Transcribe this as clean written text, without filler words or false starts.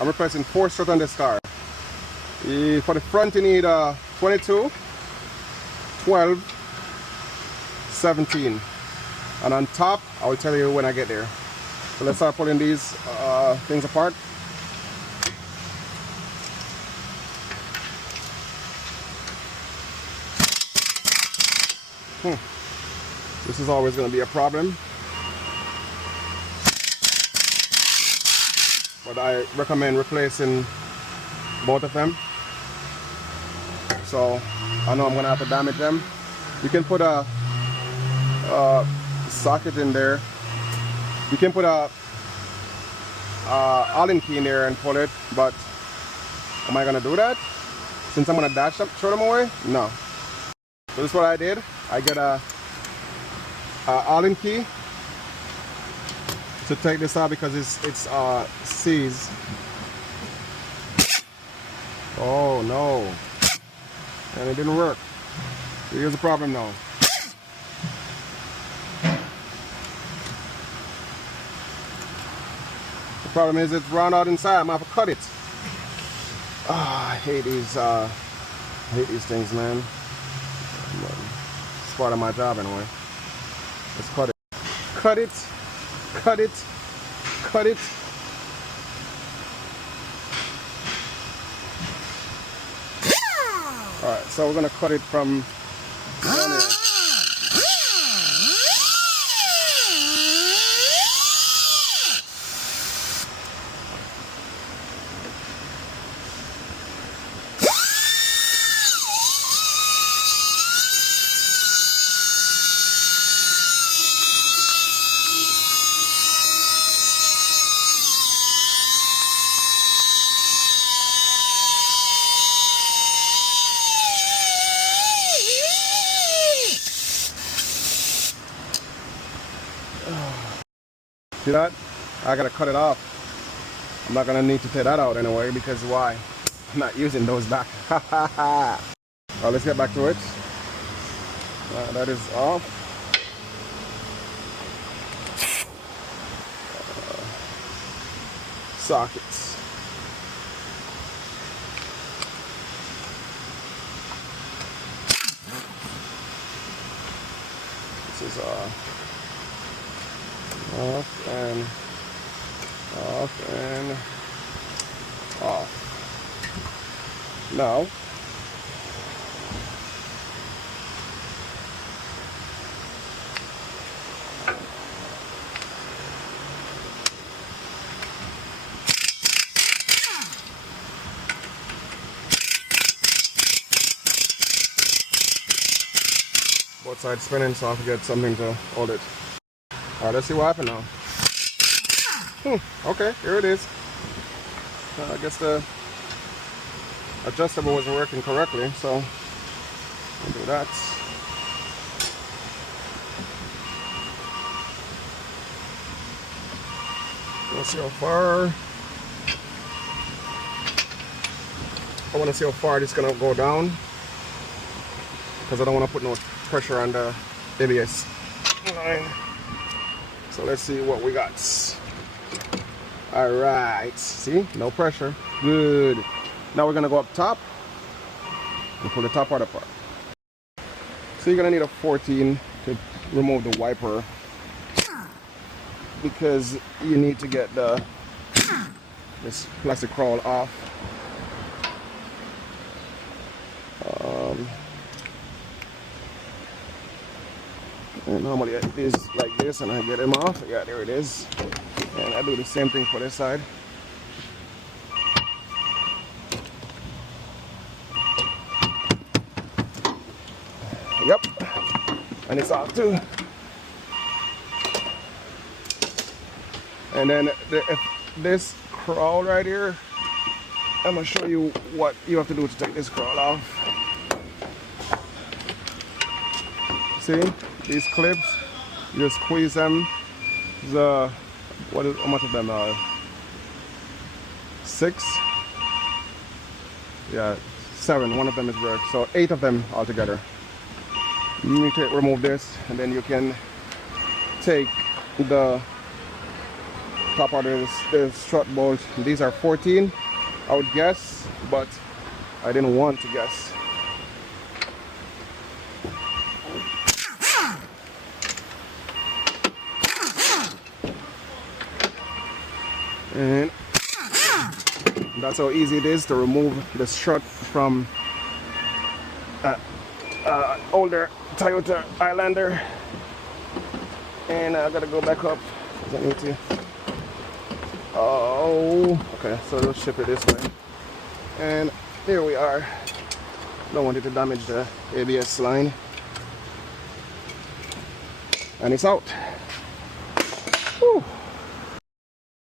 I'm replacing 4 struts on this car. For the front you need 22, 12, 17. And on top, I will tell you when I get there. So let's start pulling these things apart. This is always going to be a problem. But I recommend replacing both of them. So I know I'm going to have to damage them. You can put a socket in there. You can put a Allen key in there and pull it, but am I going to do that? Since I'm going to throw them away? No. So this is what I did. I get a Allen key to take this out because it's seized. Oh no, and it didn't work. Here's the problem now. The problem is it's round out inside. I'm gonna have to cut it. I hate these things, man. It's part of my job anyway. Let's cut it. Cut it. Cut it. Cut it. Alright, so we're gonna cut it from down here. See that? I gotta cut it off. I'm not gonna need to take that out anyway because why? I'm not using those back. Alright, let's get back to it. That is off. Sockets. This is off and off and off. Now both sides spinning, so I have to get something to hold it. Alright, let's see what happened now. Okay, here it is. I guess the adjustable wasn't working correctly, so we'll do that. Let's see how far. I want to see how far this is going to go down because I don't want to put no pressure on the ABS. Alright. So let's see what we got. All right, see, no pressure, good. Now we're gonna go up top and pull the top part apart. So you're gonna need a 14 to remove the wiper because you need to get this plastic cowl off. And normally it is like this and I get them off. Yeah, there it is. And I do the same thing for this side. Yep. And it's off too. And then if this crawl right here, I'm gonna show you what you have to do to take this crawl off. See? These clips, you just squeeze them. How much of them are? 6? Yeah, 7. One of them is broke, so 8 of them altogether. You need to remove this, and then you can take the top of the strut bolt. These are 14, I would guess, but I didn't want to guess. And that's how easy it is to remove the strut from older Toyota Highlander. And I gotta go back up because I need to. Oh, okay, so let's ship it this way. And here we are. Don't want it to damage the ABS line. And it's out.